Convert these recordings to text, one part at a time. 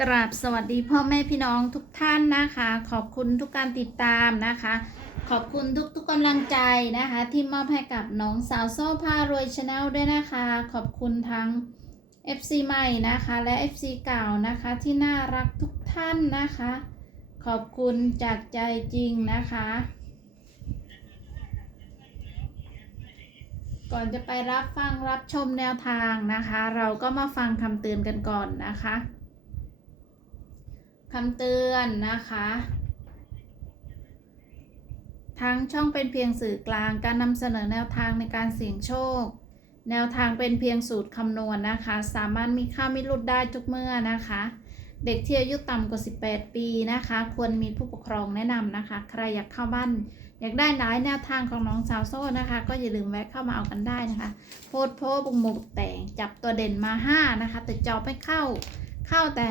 กราบสวัสดีพ่อแม่พี่น้องทุกท่านนะคะ ขอบคุณทุกการติดตามนะคะ ขอบคุณทุกๆกำลังใจนะคะ ที่มอบให้กับน้องสาวโซ่พารวยชาแนลด้วยนะคะ ขอบคุณทั้ง FC ใหม่นะคะและ FC เก่านะคะที่น่ารักทุกท่านนะคะ ขอบคุณจากใจจริงนะคะ ก่อนจะไปรับฟังรับชมแนวทางนะคะ เราก็มาฟังคำเตือนกันก่อนนะคะำเตือนนะคะทั้งช่องเป็นเพียงสื่อกลางการนำเสนอแนวทางในการเสี่ยงโชค แนวทางเป็นเพียงสูตรคำนวณนะคะ สามารถมีค่าไมิลุดได้ทุกเมื่อนะคะ เด็กที่อายุต่ำกว่า 18 ปีนะคะ ควรมีผู้ปกครองแนะนำนะคะ ใครอยากเข้าบ้านอยากได้หลายแนวทางของน้องสาวโซ่นะคะ ก็อย่าลืมแวะเข้ามาเอากันได้นะคะ โพดโพบุงโมบุกแต่งจับตัวเด่นมา 5 นะคะ แต่จอไม่เข้าเข้าแต่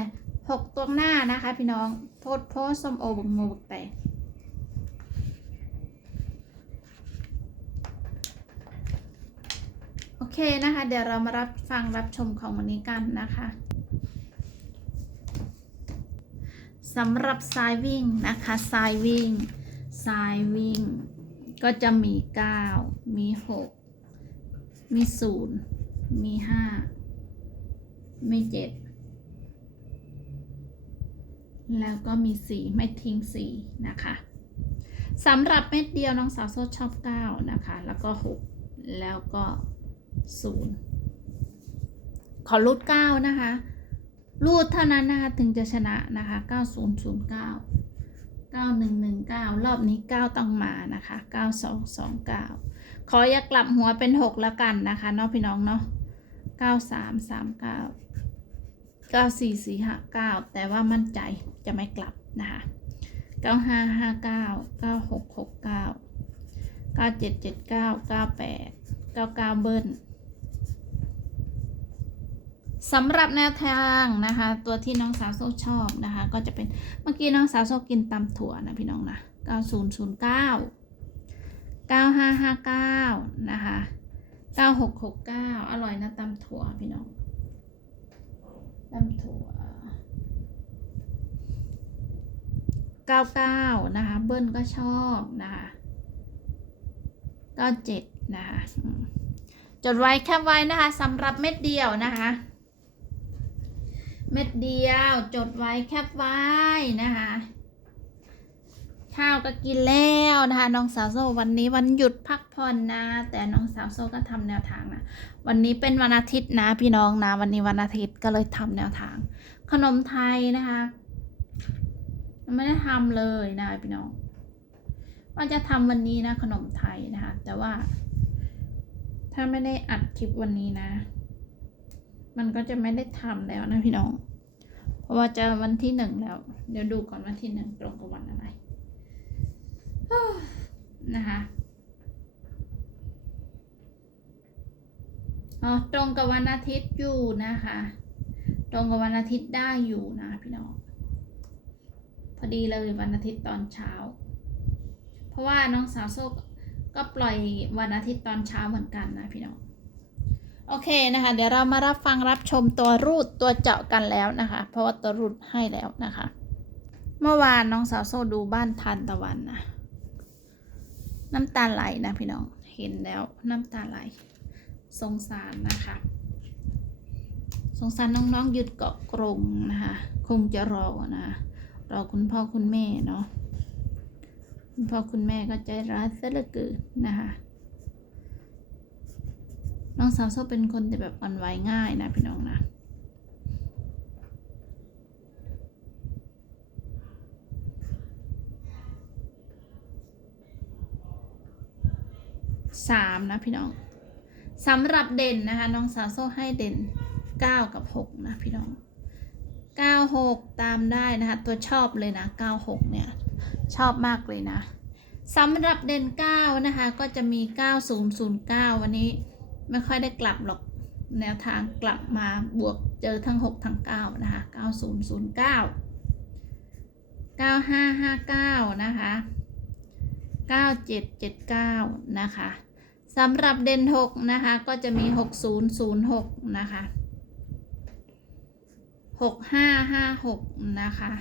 6ตัวหน้านะคะพี่น้องโพดโพส้มโอบุงโมบุกแต่โอเคนะคะ เดี๋ยวเรามารับฟังรับชมของวันนี้กันนะคะสำหรับสายวิ่งนะคะสายวิ่งสายวิ่ง ก็จะมี 9 มี 6 มี 0 มี 5 มี 7 แล้วก็มี4ไม่ทิ้ง4นะคะสำหรับเม็ดเดียวน้องสาวโซชอบ 9 นะคะ แล้วก็ 6 แล้วก็ 0 ขอรูด9นะคะรูดเท่านั้นนะคะถึงจะชนะนะคะ 9009 9119 รอบนี้ 9 ต้องมานะคะ 9229 ขออย่ากลับหัวเป็น 6 แล้วกันนะคะเนาะพี่น้องเนาะ9339 94459แต่ว่ามั่นใจจะไม่กลับนะคะ9559 9669 9779 98 99เบิ้ลสำหรับแนวทางนะคะ ตัวที่น้องสาวโซชอบนะคะ ก็จะเป็นเมื่อกี้น้องสาวโซกินตำถั่วนะพี่น้องนะ9009 9559นะคะ9669อร่อยนะตำถั่วพี่น้อง ตำถั่ว99นะคะ เบิ้ลก็ชอบนะคะ97นะคะจดไว้แคปไว้นะคะสำหรับเม็ดเดียวนะคะ เม็ดเดียวจดไว้แคปไว้นะคะ ข้าวก็กินแล้วนะคะน้องสาวโซวันนี้วันหยุดพักผ่อนนะ แต่น้องสาวโซก็ทำแนวทางนะ วันนี้เป็นวันอาทิตย์นะพี่น้องนะ วันนี้วันอาทิตย์ก็เลยทำแนวทาง ขนมไทยนะคะไม่ได้ทำเลยนะพี่น้อง ว่าจะทำวันนี้นะ ขนมไทยนะคะ แต่ว่า ถ้าไม่ได้อัดคลิปวันนี้นะ มันก็จะไม่ได้ทำแล้วนะพี่น้อง เพราะว่าจะวันที่หนึ่งแล้ว เดี๋ยวดูก่อนวันที่หนึ่งตรงกับวันอะไร นะคะอ๋อตรงกับวันอาทิตย์อยู่นะคะ ตรงกับวันอาทิตย์ได้อยู่นะพี่น้องพอดีเลยวันอาทิตย์ตอนเช้า เพราะว่าน้องสาวโซกก็ปล่อยวันอาทิตย์ตอนเช้าเหมือนกันนะพี่น้องโอเคนะคะ เดี๋ยวเรามารับฟังรับชมตัวรูดตัวเจาะกันแล้วนะคะ เพราะว่าตัวรูดให้แล้วนะคะ เมื่อวานน้องสาวโซดูบ้านทันตะวันนะ น้ำตาไหลนะพี่น้อง เห็นแล้วน้ำตาไหล สงสารนะคะ สงสารน้องๆหยุดเกาะกรงนะคะ คงจะรอนะ รอคุณพ่อคุณแม่เนาะ คุณพ่อคุณแม่ก็ใจร้ายซะเหลือเกินนะคะ น้องสาวโซเป็นคนที่แบบอ่อนไหวง่ายนะพี่น้องนะ สามนะพี่น้องสำหรับเด่นนะคะ น้องสาวโซ่ให้เด่นเก้ากับหกนะพี่น้องเก้าหกตามได้นะคะ ตัวชอบเลยนะเก้าหกเนี่ย ชอบมากเลยนะสำหรับเด่นเก้านะคะ ก็จะมีเก้าศูนย์ศูนย์เก้าวันนี้ไม่ค่อยได้กลับหรอกแนวทางกลับมาบวกเจอทั้งหกทั้งเก้านะคะเก้าศูนย์ศูนย์เก้าเก้าห้าห้าเก้านะคะ 9779 นะคะ สำหรับเด่น6นะคะ ก็จะมี 6006 นะคะ 6556 นะคะ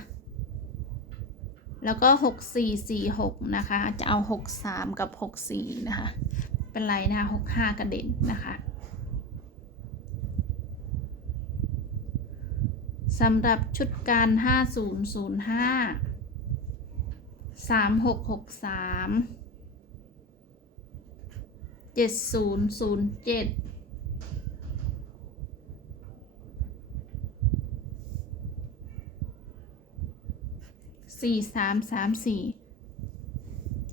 แล้วก็ 6446 นะคะ จะเอา 63 กับ 64 นะคะ เป็นไรนะคะ 65 กระเด็นนะคะสำหรับชุดการ 5005 3663 เจ็ดศูนย์ศูนย์เจ็ดสี่สามสามสี่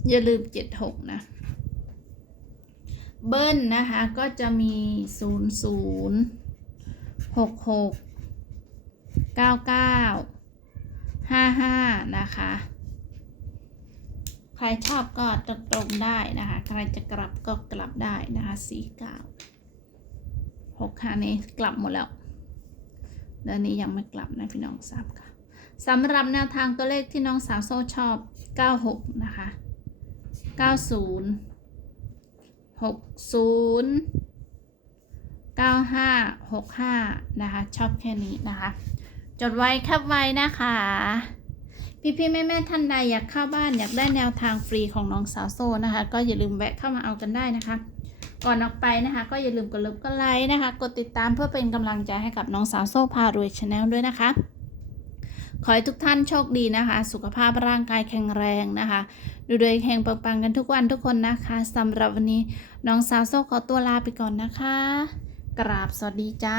อย่าลืมเจ็ดหกนะ เบิ้ลนะคะ ก็จะมีศูนย์ศูนย์หกหกเก้าเก้าห้าห้านะคะ รชอบก็ตรงๆได้นะคะ ใครจะกลับก็กลับได้นะคะสี่เก้าหกห้านี้กลับหมดแล้วเดือนนี้ยังไม่กลับนะพี่น้องทราบค่ะสำหรับแนวทางตัวเลขที่น้องสาวโซ่ชอบ 96 นะคะ 90 60 95 65 นะคะ ชอบแค่นี้นะคะ จดไว้แคบไว้นะคะ พี่พี่ๆแม่แม่ๆท่านใดอยากเข้าบ้านอยากได้แนวทางฟรีของน้องสาวโซนะคะ ก็อย่าลืมแวะเข้ามาเอากันได้นะคะ ก่อนออกไปนะคะ ก็อย่าลืมกดไลค์กดไลค์นะคะ กดติดตามเพื่อเป็นกำลังใจให้กับน้องสาวโซพารวยชาแนลด้วยนะคะ ขอให้ทุกท่านโชคดีนะคะ สุขภาพร่างกายแข็งแรงนะคะ ดูโดยแข็งปังๆกันทุกวันทุกคนนะคะสำหรับวันนี้น้องสาวโซขอตัวลาไปก่อนนะคะ กราบสวัสดีจ้า